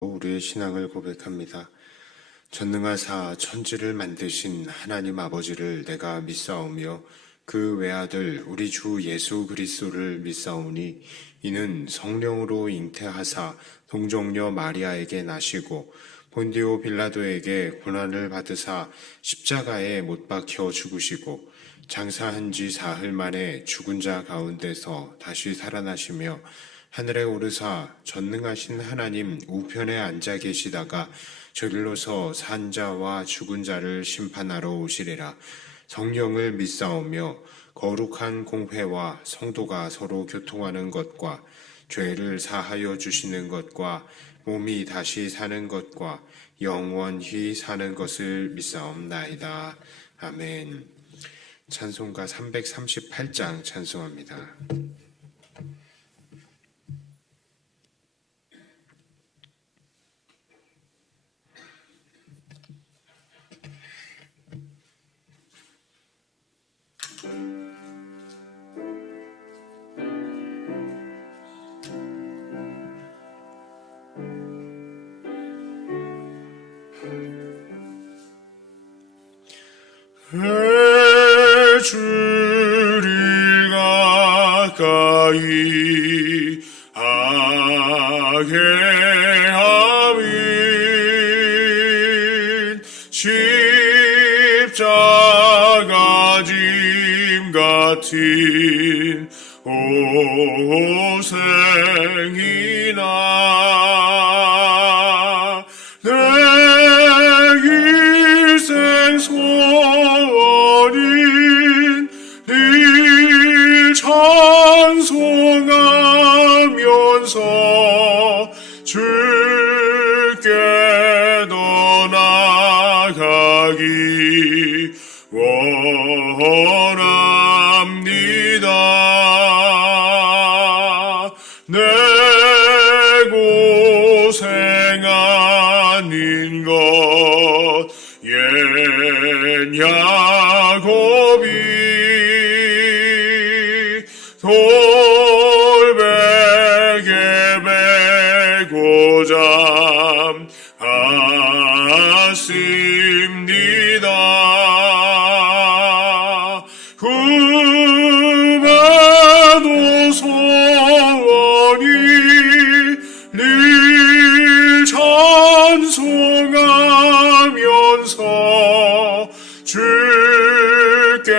우리의 신앙을 고백합니다. 전능하사 천지를 만드신 하나님 아버지를 내가 믿사오며 그 외아들 우리 주 예수 그리스도를 믿사오니 이는 성령으로 잉태하사 동정녀 마리아에게 나시고 본디오 빌라도에게 고난을 받으사 십자가에 못 박혀 죽으시고 장사한 지 사흘 만에 죽은 자 가운데서 다시 살아나시며 하늘에 오르사 전능하신 하나님 우편에 앉아 계시다가 저리로서 산 자와 죽은 자를 심판하러 오시리라. 성령을 믿사오며 거룩한 공회와 성도가 서로 교통하는 것과 죄를 사하여 주시는 것과 몸이 다시 사는 것과 영원히 사는 것을 믿사옵나이다. 아멘. 찬송가 338장 찬송합니다. 주를 가까이 하게 함인 십자가 짐 같은 오생이나 내 일생 소원인 늘 찬송하면서 주께 더 나아가기 원합니다. 내 고생 아닌 것 옛 야곱이 돌베개 베고 잠하십니다. 그마도 소원이 늘 찬송하면서 주께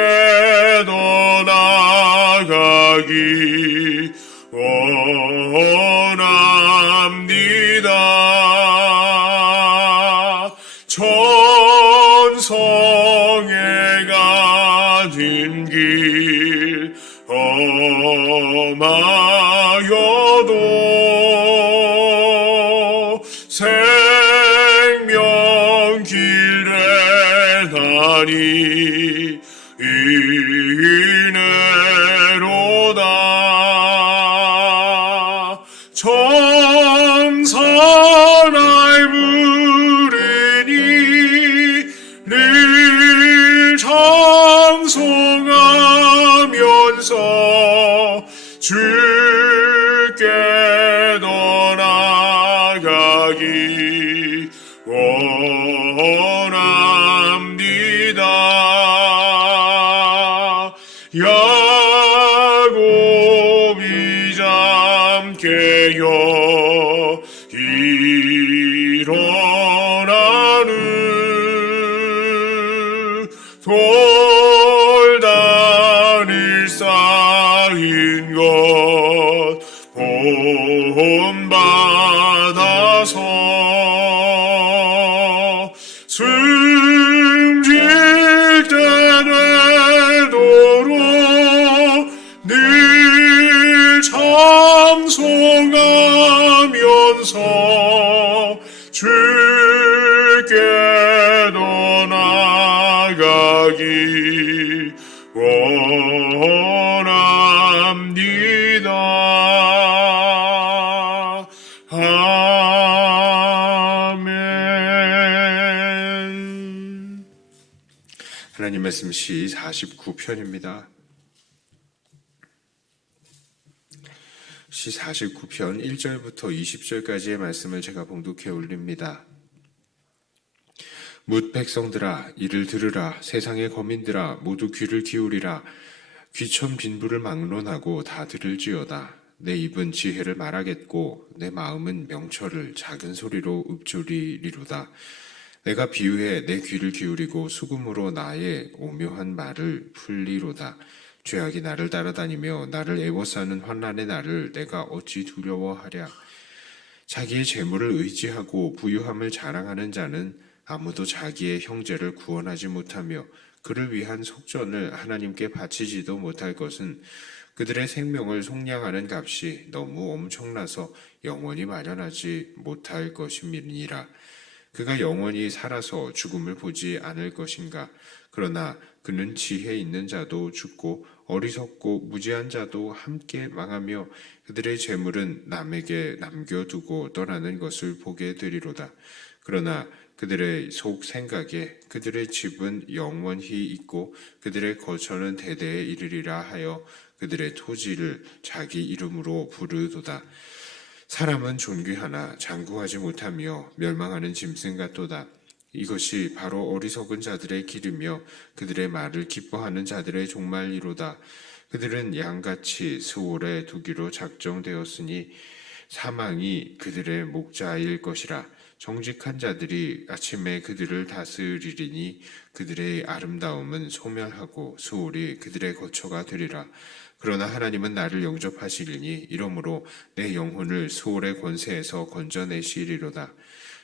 더 나아가기 원합니다. 천성에 가는 길 험하여도 생명길에 다니 이내로다. 천사날 부르니 늘 찬송하면서 주께 더 나아가기 원합니다. 야곱이 잠깨어 일어나는 돌다리 쌓인 것 본받아서 숨질 때 되도록 늘 찬송하면서 주께 더 나아가기 원합니다. 아멘. 하나님 말씀 시 49편입니다. 시 49편 1절부터 20절까지의 말씀을 제가 봉독해 올립니다. 뭇 백성들아 이를 들으라. 세상의 거민들아 모두 귀를 기울이라. 귀천 빈부를 막론하고 다 들을지어다. 내 입은 지혜를 말하겠고 내 마음은 명철을 작은 소리로 읊조리리로다. 내가 비유해 내 귀를 기울이고 수금으로 나의 오묘한 말을 풀리로다. 죄악이 나를 따라다니며 나를 애워싸는 환난의 날을 내가 어찌 두려워하랴. 자기의 재물을 의지하고 부유함을 자랑하는 자는 아무도 자기의 형제를 구원하지 못하며 그를 위한 속전을 하나님께 바치지도 못할 것은 그들의 생명을 속량하는 값이 너무 엄청나서 영원히 마련하지 못할 것임이니라. 그가 영원히 살아서 죽음을 보지 않을 것인가. 그러나 그는 지혜 있는 자도 죽고 어리석고 무지한 자도 함께 망하며 그들의 재물은 남에게 남겨두고 떠나는 것을 보게 되리로다. 그러나 그들의 속 생각에 그들의 집은 영원히 있고 그들의 거처는 대대에 이르리라 하여 그들의 토지를 자기 이름으로 부르도다. 사람은 존귀하나 장구하지 못하며 멸망하는 짐승 같도다. 이것이 바로 어리석은 자들의 길이며 그들의 말을 기뻐하는 자들의 종말이로다. 그들은 양같이 스올에 두기로 작정되었으니 사망이 그들의 목자일 것이라. 정직한 자들이 아침에 그들을 다스리리니 그들의 아름다움은 소멸하고 스올이 그들의 거처가 되리라. 그러나 하나님은 나를 영접하시리니 이러므로 내 영혼을 스올의 권세에서 건져내시리로다.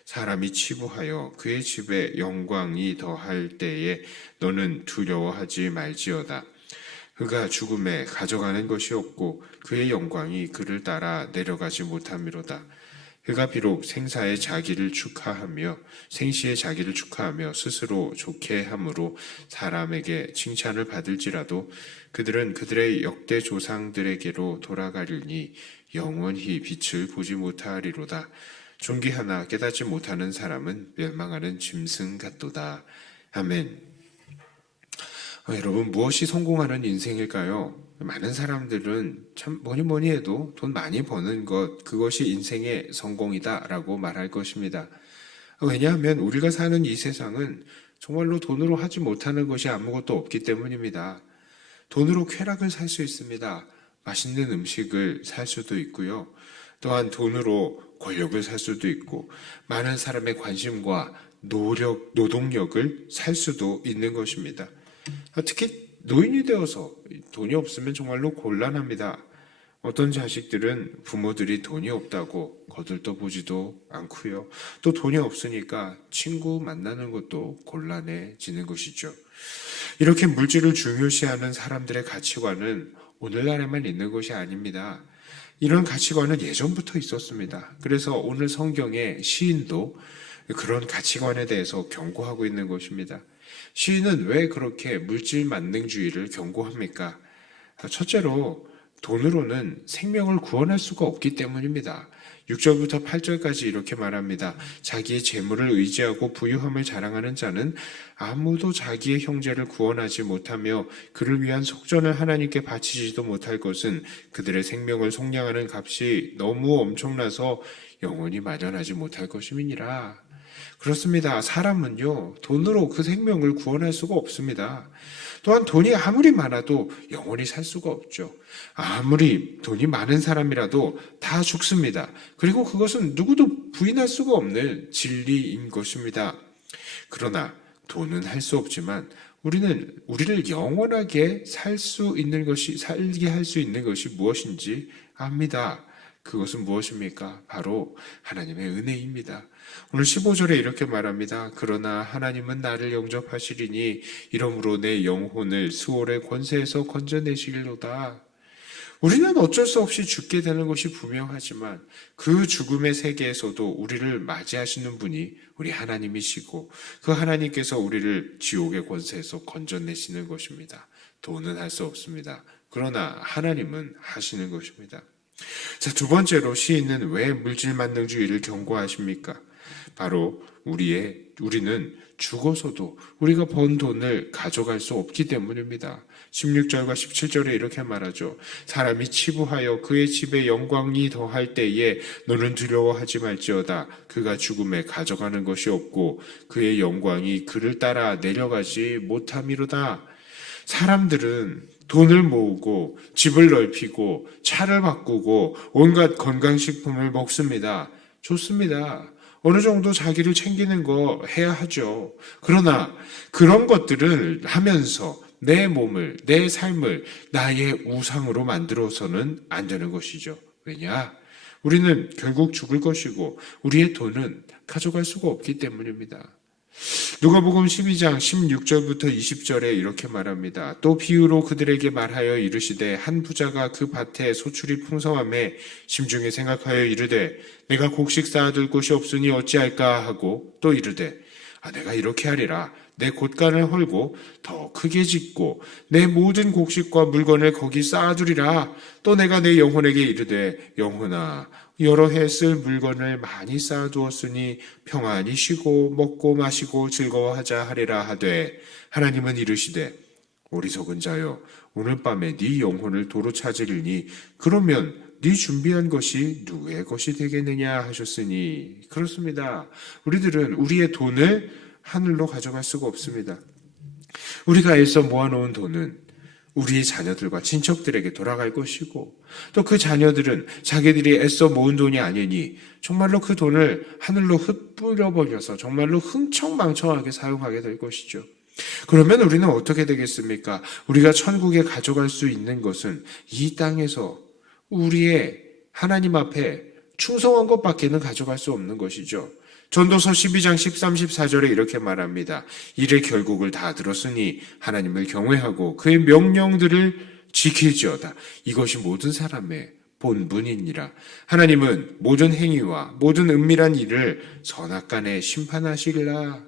사람이 치부하여 그의 집에 영광이 더할 때에 너는 두려워하지 말지어다. 그가 죽음에 가져가는 것이 없고 그의 영광이 그를 따라 내려가지 못함이로다. 그가 비록 생사의 자기를 축하하며 생시의 자기를 축하하며 스스로 좋게 함으로 사람에게 칭찬을 받을지라도 그들은 그들의 역대 조상들에게로 돌아가리니 영원히 빛을 보지 못하리로다. 존귀하나 깨닫지 못하는 사람은 멸망하는 짐승 같도다. 아멘. 여러분, 무엇이 성공하는 인생일까요? 많은 사람들은 참 뭐니 해도 돈 많이 버는 것, 그것이 인생의 성공이다라고 말할 것입니다. 왜냐하면 우리가 사는 이 세상은 정말로 돈으로 하지 못하는 것이 아무것도 없기 때문입니다. 돈으로 쾌락을 살 수 있습니다. 맛있는 음식을 살 수도 있고요. 또한 돈으로 권력을 살 수도 있고 많은 사람의 관심과 노동력을 살 수도 있는 것입니다. 특히 노인이 되어서 돈이 없으면 정말로 곤란합니다. 어떤 자식들은 부모들이 돈이 없다고 거들떠보지도 않고요. 또 돈이 없으니까 친구 만나는 것도 곤란해지는 것이죠. 이렇게 물질을 중요시하는 사람들의 가치관은 오늘날에만 있는 것이 아닙니다. 이런 가치관은 예전부터 있었습니다. 그래서 오늘 성경의 시인도 그런 가치관에 대해서 경고하고 있는 것입니다. 시인은 왜 그렇게 물질 만능주의를 경고합니까? 첫째로 돈으로는 생명을 구원할 수가 없기 때문입니다. 6절부터 8절까지 이렇게 말합니다. 자기의 재물을 의지하고 부유함을 자랑하는 자는 아무도 자기의 형제를 구원하지 못하며 그를 위한 속전을 하나님께 바치지도 못할 것은 그들의 생명을 속량하는 값이 너무 엄청나서 영원히 마련하지 못할 것임이니라. 그렇습니다. 사람은요, 돈으로 그 생명을 구원할 수가 없습니다. 또한 돈이 아무리 많아도 영원히 살 수가 없죠. 아무리 돈이 많은 사람이라도 다 죽습니다. 그리고 그것은 누구도 부인할 수가 없는 진리인 것입니다. 그러나 돈은 할 수 없지만 우리를 영원하게 살게 할 수 있는 것이 무엇인지 압니다. 그것은 무엇입니까? 바로 하나님의 은혜입니다. 오늘 15절에 이렇게 말합니다. 그러나 하나님은 나를 영접하시리니 이러므로 내 영혼을 스올의 권세에서 건져내시리로다. 우리는 어쩔 수 없이 죽게 되는 것이 분명하지만 그 죽음의 세계에서도 우리를 맞이하시는 분이 우리 하나님이시고 그 하나님께서 우리를 지옥의 권세에서 건져내시는 것입니다. 돈은 할 수 없습니다. 그러나 하나님은 하시는 것입니다. 자, 두 번째로 시인은 왜 물질만능주의를 경고하십니까? 바로 우리는 죽어서도 우리가 번 돈을 가져갈 수 없기 때문입니다. 16절과 17절에 이렇게 말하죠. 사람이 치부하여 그의 집에 영광이 더할 때에 너는 두려워하지 말지어다. 그가 죽음에 가져가는 것이 없고 그의 영광이 그를 따라 내려가지 못함이로다. 사람들은 돈을 모으고 집을 넓히고 차를 바꾸고 온갖 건강식품을 먹습니다. 좋습니다. 어느 정도 자기를 챙기는 거 해야 하죠. 그러나 그런 것들을 하면서 내 몸을, 내 삶을 나의 우상으로 만들어서는 안 되는 것이죠. 왜냐? 우리는 결국 죽을 것이고 우리의 돈은 가져갈 수가 없기 때문입니다. 누가복음 12장 16절부터 20절에 이렇게 말합니다. 또 비유로 그들에게 말하여 이르시되 한 부자가 그 밭에 소출이 풍성함에 심중에 생각하여 이르되 내가 곡식 쌓아둘 곳이 없으니 어찌할까 하고 또 이르되 내가 이렇게 하리라. 내 곳간을 헐고 더 크게 짓고 내 모든 곡식과 물건을 거기 쌓아두리라. 또 내가 내 영혼에게 이르되 영혼아 여러 해 쓸 물건을 많이 쌓아두었으니 평안히 쉬고 먹고 마시고 즐거워하자 하리라 하되 하나님은 이르시되 어리석은 자여 오늘 밤에 네 영혼을 도로 찾으리니 그러면 네 준비한 것이 누구의 것이 되겠느냐 하셨으니. 그렇습니다. 우리들은 우리의 돈을 하늘로 가져갈 수가 없습니다. 우리가 애써 모아놓은 돈은 우리의 자녀들과 친척들에게 돌아갈 것이고 또 그 자녀들은 자기들이 애써 모은 돈이 아니니 정말로 그 돈을 하늘로 흩뿌려버려서 정말로 흥청망청하게 사용하게 될 것이죠. 그러면 우리는 어떻게 되겠습니까? 우리가 천국에 가져갈 수 있는 것은 이 땅에서 우리의 하나님 앞에 충성한 것밖에는 가져갈 수 없는 것이죠. 전도서 12장 13, 14절에 이렇게 말합니다. 이를 결국을 다 들었으니 하나님을 경외하고 그의 명령들을 지킬지어다. 이것이 모든 사람의 본분이니라. 하나님은 모든 행위와 모든 은밀한 일을 선악간에 심판하시리라.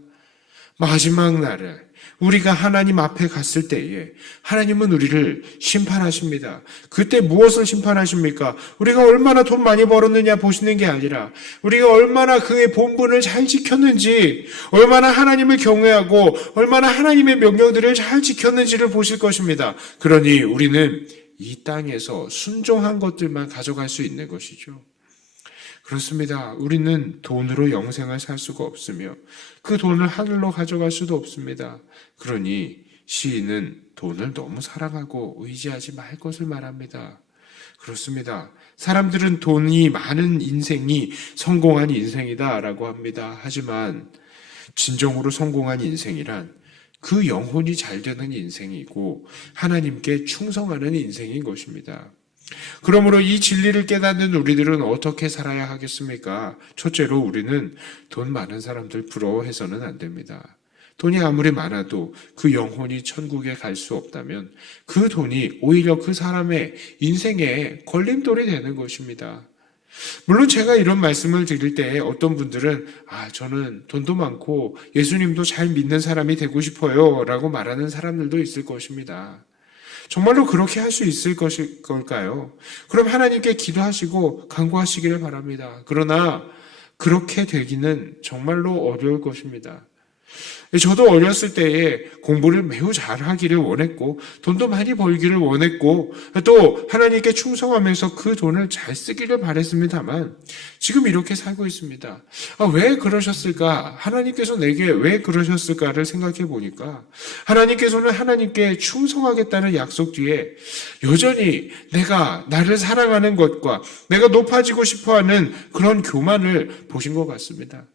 마지막 날에 우리가 하나님 앞에 갔을 때에 하나님은 우리를 심판하십니다. 그때 무엇을 심판하십니까? 우리가 얼마나 돈 많이 벌었느냐 보시는 게 아니라 우리가 얼마나 그의 본분을 잘 지켰는지, 얼마나 하나님을 경외하고 얼마나 하나님의 명령들을 잘 지켰는지를 보실 것입니다. 그러니 우리는 이 땅에서 순종한 것들만 가져갈 수 있는 것이죠. 그렇습니다. 우리는 돈으로 영생을 살 수가 없으며 그 돈을 하늘로 가져갈 수도 없습니다. 그러니 시인은 돈을 너무 사랑하고 의지하지 말 것을 말합니다. 그렇습니다. 사람들은 돈이 많은 인생이 성공한 인생이다라고 합니다. 하지만 진정으로 성공한 인생이란 그 영혼이 잘 되는 인생이고 하나님께 충성하는 인생인 것입니다. 그러므로 이 진리를 깨닫는 우리들은 어떻게 살아야 하겠습니까? 첫째로 우리는 돈 많은 사람들 부러워해서는 안 됩니다. 돈이 아무리 많아도 그 영혼이 천국에 갈 수 없다면 그 돈이 오히려 그 사람의 인생에 걸림돌이 되는 것입니다. 물론 제가 이런 말씀을 드릴 때 어떤 분들은 저는 돈도 많고 예수님도 잘 믿는 사람이 되고 싶어요 라고 말하는 사람들도 있을 것입니다. 정말로 그렇게 할 수 있을 걸까요? 그럼 하나님께 기도하시고 간구하시기를 바랍니다. 그러나 그렇게 되기는 정말로 어려울 것입니다. 저도 어렸을 때에 공부를 매우 잘하기를 원했고 돈도 많이 벌기를 원했고 또 하나님께 충성하면서 그 돈을 잘 쓰기를 바랬습니다만 지금 이렇게 살고 있습니다. 왜 그러셨을까? 하나님께서 내게 왜 그러셨을까를 생각해 보니까 하나님께서는 하나님께 충성하겠다는 약속 뒤에 여전히 내가 나를 사랑하는 것과 내가 높아지고 싶어하는 그런 교만을 보신 것 같습니다.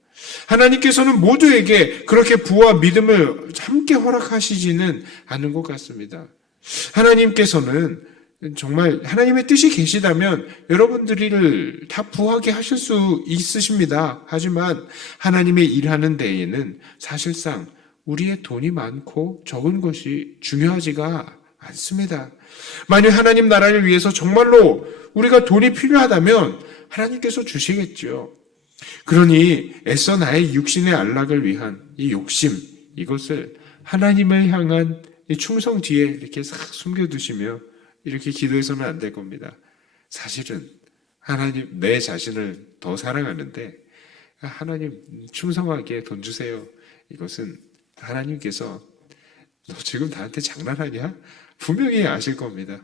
하나님께서는 모두에게 그렇게 부와 믿음을 함께 허락하시지는 않은 것 같습니다. 하나님께서는 정말 하나님의 뜻이 계시다면 여러분들을 다 부하게 하실 수 있으십니다. 하지만 하나님의 일하는 데에는 사실상 우리의 돈이 많고 적은 것이 중요하지가 않습니다. 만약 하나님 나라를 위해서 정말로 우리가 돈이 필요하다면 하나님께서 주시겠죠. 그러니 애써 나의 육신의 안락을 위한 이 욕심, 이것을 하나님을 향한 이 충성 뒤에 이렇게 싹 숨겨두시며 이렇게 기도해서는 안 될 겁니다. 사실은 하나님, 내 자신을 더 사랑하는데 하나님 충성하게 돈 주세요. 이것은 하나님께서 너 지금 나한테 장난하냐? 분명히 아실 겁니다.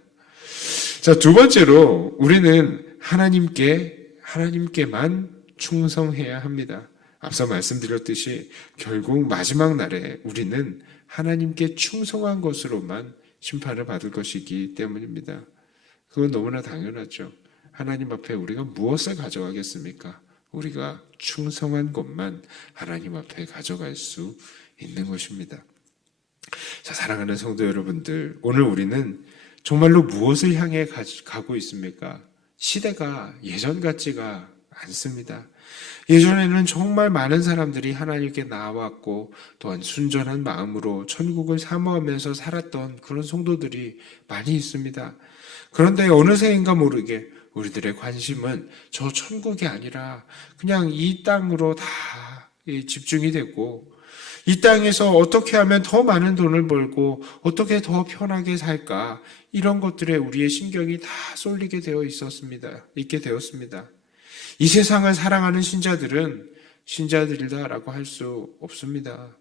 자, 두 번째로 우리는 하나님께만 충성해야 합니다. 앞서 말씀드렸듯이 결국 마지막 날에 우리는 하나님께 충성한 것으로만 심판을 받을 것이기 때문입니다. 그건 너무나 당연하죠. 하나님 앞에 우리가 무엇을 가져가겠습니까? 우리가 충성한 것만 하나님 앞에 가져갈 수 있는 것입니다. 자, 사랑하는 성도 여러분들, 오늘 우리는 정말로 무엇을 향해 가고 있습니까? 시대가 예전 같지가 않습니다. 예전에는 정말 많은 사람들이 하나님께 나왔고 또한 순전한 마음으로 천국을 사모하면서 살았던 그런 성도들이 많이 있습니다. 그런데 어느새인가 모르게 우리들의 관심은 저 천국이 아니라 그냥 이 땅으로 다 집중이 되고 이 땅에서 어떻게 하면 더 많은 돈을 벌고 어떻게 더 편하게 살까 이런 것들에 우리의 신경이 다 쏠리게 있게 되었습니다. 이 세상을 사랑하는 신자들은 신자들이다라고 할 수 없습니다.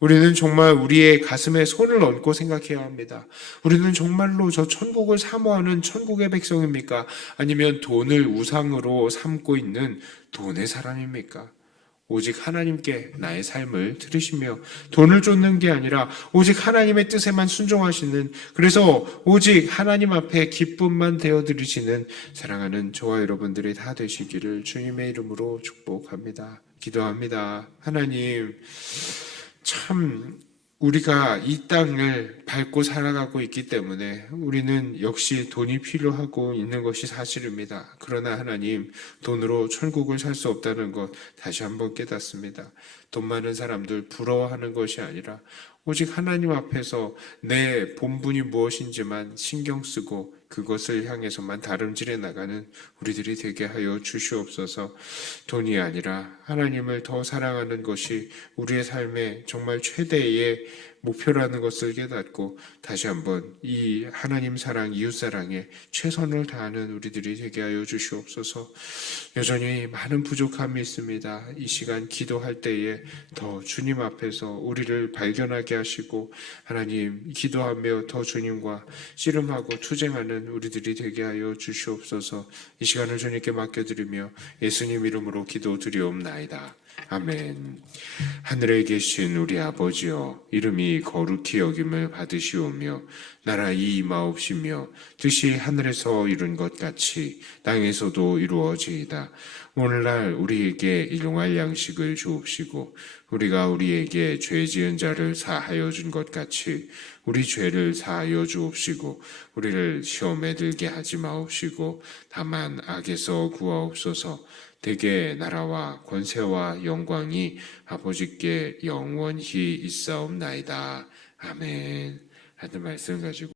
우리는 정말 우리의 가슴에 손을 얹고 생각해야 합니다. 우리는 정말로 저 천국을 사모하는 천국의 백성입니까? 아니면 돈을 우상으로 삼고 있는 돈의 사람입니까? 오직 하나님께 나의 삶을 들으시며 돈을 쫓는 게 아니라 오직 하나님의 뜻에만 순종하시는, 그래서 오직 하나님 앞에 기쁨만 되어드리시는 사랑하는 저와 여러분들이 다 되시기를 주님의 이름으로 축복합니다. 기도합니다. 하나님, 참 우리가 이 땅을 밟고 살아가고 있기 때문에 우리는 역시 돈이 필요하고 있는 것이 사실입니다. 그러나 하나님, 돈으로 천국을 살 수 없다는 것 다시 한번 깨닫습니다. 돈 많은 사람들 부러워하는 것이 아니라 오직 하나님 앞에서 내 본분이 무엇인지만 신경 쓰고 그것을 향해서만 다름질해 나가는 우리들이 되게 하여 주시옵소서. 돈이 아니라 하나님을 더 사랑하는 것이 우리의 삶의 정말 최대의 목표라는 것을 깨닫고 다시 한번 이 하나님 사랑, 이웃 사랑에 최선을 다하는 우리들이 되게 하여 주시옵소서. 여전히 많은 부족함이 있습니다. 이 시간 기도할 때에 더 주님 앞에서 우리를 발견하게 하시고 하나님 기도하며 더 주님과 씨름하고 투쟁하는 우리들이 되게 하여 주시옵소서. 이 시간을 주님께 맡겨드리며 예수님 이름으로 기도드리옵나이다. 아멘. 하늘에 계신 우리 아버지여, 이름이 거룩히 여김을 받으시오며 나라의 임하옵시며 뜻이 하늘에서 이룬 것 같이 땅에서도 이루어지이다. 오늘날 우리에게 일용할 양식을 주옵시고 우리가 우리에게 죄 지은 자를 사하여 준 것 같이 우리 죄를 사하여 주옵시고 우리를 시험에 들게 하지 마옵시고 다만 악에서 구하옵소서. 대개 나라와 권세와 영광이 아버지께 영원히 있사옵나이다. 아멘. 하는 말씀 가지고